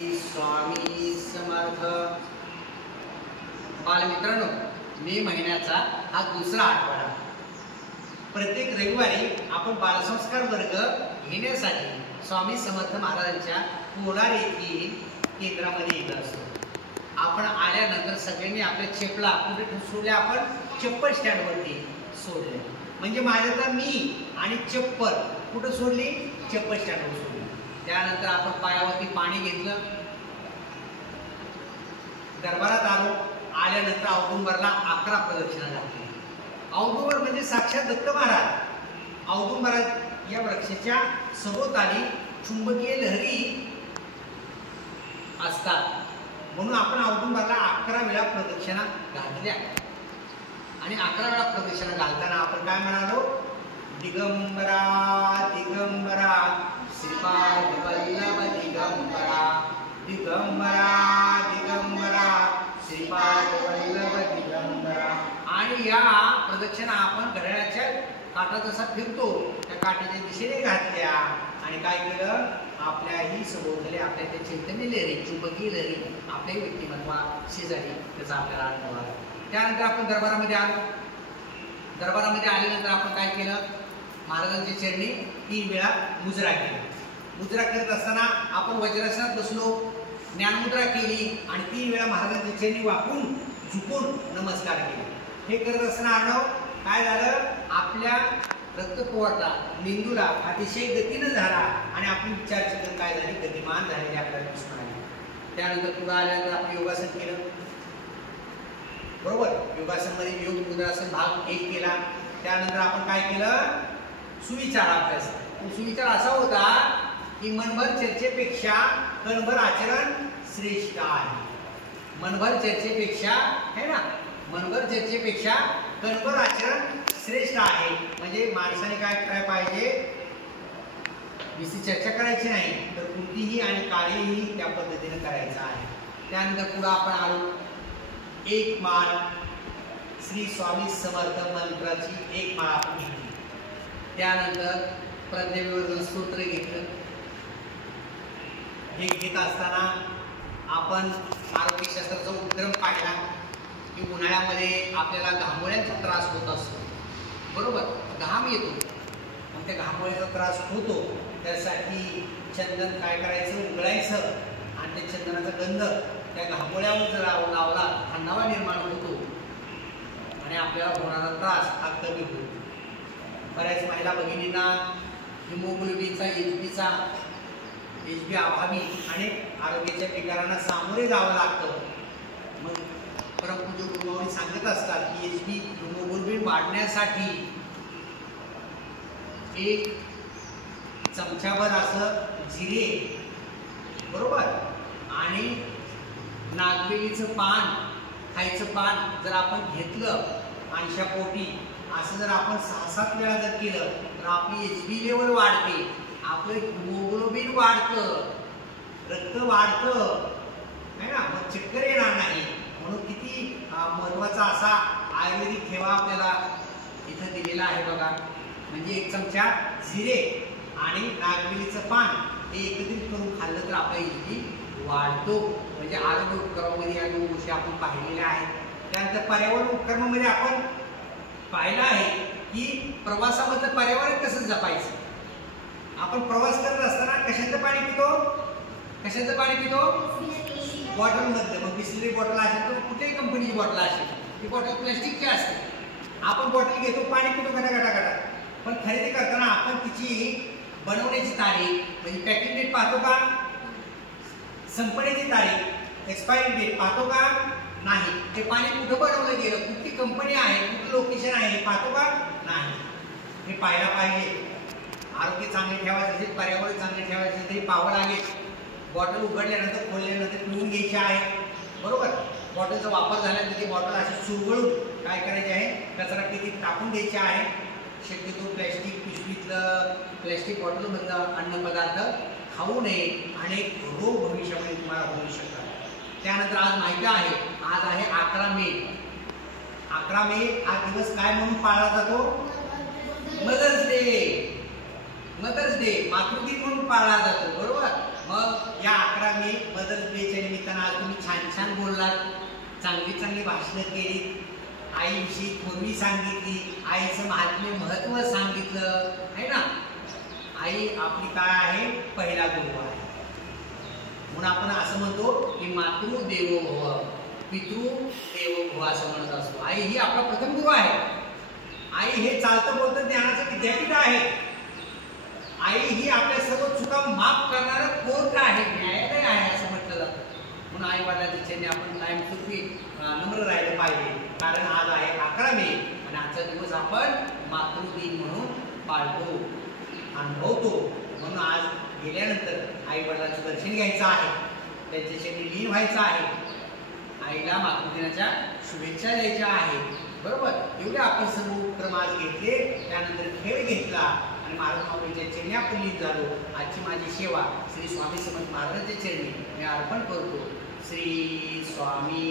स्वामी समर्थ. बालमित्रांनो, मे महिन्याचा हा दुसरा आठवडा. प्रत्येक रविवारी आपण बालसंस्कार वर्ग घेण्यासाठी स्वामी समर्थ महाराजांच्या कोलार येथील केंद्रामध्ये येत असतो. आपण आल्यानंतर सगळ्यांनी आपल्या चप्पला कुठे सोडल्या, आपण चप्पल स्टँडवरती सोडले. म्हणजे माझ्या तर मी आणि चप्पल कुठं सोडली, चप्पल स्टँडवर सोडली. त्यानंतर आपण पायावरती पाणी घेतलं, दरबारात आलो. आल्यानंतर औदुंबरला 11 प्रदक्षिणा घातली. औदुंबर म्हणजे साक्षात दत्त महाराज. औदुंबरात या वृक्षाच्या सभोवताली चुंबकीय लहरी असतात, म्हणून आपण औदुंबरला 11 वेळा प्रदक्षिणा घातल्या. आणि 11 वेळा प्रदक्षिणा घालताना आपण काय म्हणालो, दिगंबरा दिगंबरा श्रीपाद वल्लभ दिगंबरा, दिगंबरा दिगंबरा श्रीपाद वल्लभ दिगंबरा. आणि या प्रदक्षिणा आपण घड्याळाच्या काटा जसा फिरतो त्या काटाच्या दिशेने घातल्या. आणि काय केलं, आपल्याही सभोवताली आपल्या त्या चैतन्य लहरी, चुंबकीय लहरी आपल्या व्यक्तिमत्वा शेजारी त्याचा आपल्याला अनुभव आला. त्यानंतर आपण दरबारामध्ये आलो. दरबारामध्ये आल्यानंतर आपण काय केलं, महाराजांच्या चरणी 3 वेळा मुजरा केला. मुजरा करत असताना आपण वज्रासनात बसलो, ज्ञानमुद्रा केली आणि 3 वेळा महाराजांच्या चरणी वाकून झुकून नमस्कार केले. हे करत असताना आढव काय झालं, आपल्या रक्तपुरवठा मेंदूला अतिशय गतीनं झाला आणि आपली विचारशक्ती काय झाली, गतिमान झालेली आपल्याला दिसून आली. त्यानंतर पुढे आल्यानंतर आपण योगासन केलं. बरोबर, योगासनमध्ये योग मुद्रासन भाग 1 केला. त्यानंतर आपण काय केलं, सुविचार अभ्यास. सुविचार असा होता की मनभर चर्चेपेक्षा कणभर आचरण श्रेष्ठ आहे. मनभर चर्चेपेक्षा है ना, मनभर चर्चेपेक्षा कणभर आचरण श्रेष्ठ आहे. म्हणजे माणसाने काय करायला पाहिजे, नुसती चर्चा करायची नाही, तर कृतीही आणि कार्यही त्या पद्धतीने करायचं आहे. त्यानंतर पुढे आपण आलो, एक माळ श्री स्वामी समर्थ मंत्राची 1 माळ आपण घेतली. त्यानंतर प्रज्ञाविवर्धन स्तोत्र घेतलं. हे घेत असताना आपण आरोग्यशास्त्राचा उपक्रम पाहिला की उन्हाळ्यामध्ये आपल्याला घामोळ्यांचा त्रास होत असतो. बरोबर, घाम येतो, मग त्या घामोळ्याचा त्रास होतो. त्यासाठी चंदन काय करायचं, उघडायचं आणि त्या चंदनाचा गंध त्या घामोळ्यावर जर लावला, थंडावा निर्माण होतो आणि आपल्याला होणारा त्रास हा कमी होतो. बऱ्याच महिला भगिनींना हिमोग्लोबिनचा HB अभावी अनेक आरोग्याच्या विकारांना सामोरे जावं लागतं. मग परमपूज्य गुरुमाऊली सांगत असतात की HB हिमोग्लोबिन वाढण्यासाठी 1 चमचाभर असं जिरे, बरोबर, आणि नागवेलीचं पान, खायचं पान जर आपण घेतलं अंशापोटी, असं जर आपण 6-7 वेळा जर केलं तर आपली HB लेवल वाढते, आपलं हिमोग्लोबिन वाढतं, रक्त वाढतं, है ना, मग चक्कर येणार नाही. म्हणून किती महत्वाचा असा आयुर्वेदिक ठेवा आपल्याला इथं दिलेला आहे बघा. म्हणजे 1 चमचा जिरे आणि नागवेलीचं पान हे एकत्रित करून खाल्लं तर आपला HB वाढतो. म्हणजे आरोग्य उपक्रमामध्ये या 2 गोष्टी आपण पाहिलेल्या आहेत. त्यानंतर पर्यावरण उपक्रमामध्ये आपण पाहिलं आहे की प्रवासामध्ये पर्यावरण कसं जपायचं. आपण प्रवास करत असताना कशाचं पाणी पितो, कशाचं पाणी पितो, बॉटलमधलं. मग बिसलेरी बॉटल असेल तर कुठल्याही कंपनीची बॉटल असेल, ती बॉटल प्लास्टिकची असते. आपण बॉटल घेतो, पाणी पितो गटागटा, पण खरेदी करताना आपण तिची बनवण्याची तारीख म्हणजे पॅकिंग डेट पाहतो का, संपण्याची तारीख एक्सपायरी डेट पाहतो का, नाही. ते पाणी कुठं बनवलं गेलं, कुठली कंपनी आहे, कुठलं लोकेशन आहे पाहतो का, नाही. हे पाहायला पाहिजे. आरोग्य चांगले ठेवायचे असेल, पर्यावरण चांगले ठेवायचे असेल तरी पाहावं लागेल. बॉटल उघडल्यानंतर खोलल्यानंतर पिऊन घ्यायची आहे. बरोबर, बॉटलचा वापर झाल्यानंतर ती बॉटल अशी चुरगळून काय करायची आहे, कचरा पेटीत टाकून द्यायची आहे. शक्यतो प्लॅस्टिक पिशवीतलं, प्लॅस्टिक बॉटलमधलं अन्नपदार्थ खाऊ नये. अनेक रोग भविष्यामध्ये तुम्हाला होऊ शकतात. त्यानंतर आज माहिती आहे, आज आहे 11 मे. 11 मे हा दिवस काय म्हणून पाळला जातो, मदर्स डे. मदर्स डे मातृदिन म्हणून पाळला जातो. बरोबर, मग या 11 मे मदर्स डेच्या निमित्तानं आज तुम्ही छान छान बोललात, चांगली चांगली भाषणं केली, आईविषयी थोरवी सांगितली, आईचं महात्म्य महत्त्व सांगितलं आहे ना. आई आपली काय आहे, पहिला गुरु आहे. म्हणून आपण असं म्हणतो की मातृ देवो भव, पितृ देवो भव असं म्हणत असतो. आई ही आपला प्रथम गुरु आहे. आई हे चालतं बोलतं ज्ञानाचं विद्यापीठ आहे. आई ही आपल्या सर्व चुका माफ करणारं कोर्ट आहे, न्यायालय आहे असं म्हटलं जातं. म्हणून आई वडिलांच्या चरणी आपण कायमस्वरूपी नम्र राहिलं पाहिजे. कारण आज आहे 11 मे आणि आजचा दिवस आपण मातृदिन म्हणून पाळतो, अनुभवतो. म्हणून आज गेल्यानंतर आई वडिलांचं दर्शन घ्यायचं आहे, त्यांच्या चरणी लीन व्हायचं आहे, आईला मातृदिनाच्या शुभेच्छा द्यायच्या आहेत. बरोबर, एवढे आपण सर्व उपक्रम आज घेतले. त्यानंतर खेळ घेतला आणि महाराज माऊलींच्या चरणी आपण लीन झालो. आजची माझी सेवा श्री स्वामी समर्थ महाराजांच्या चरणी मी अर्पण करतो. श्री स्वामी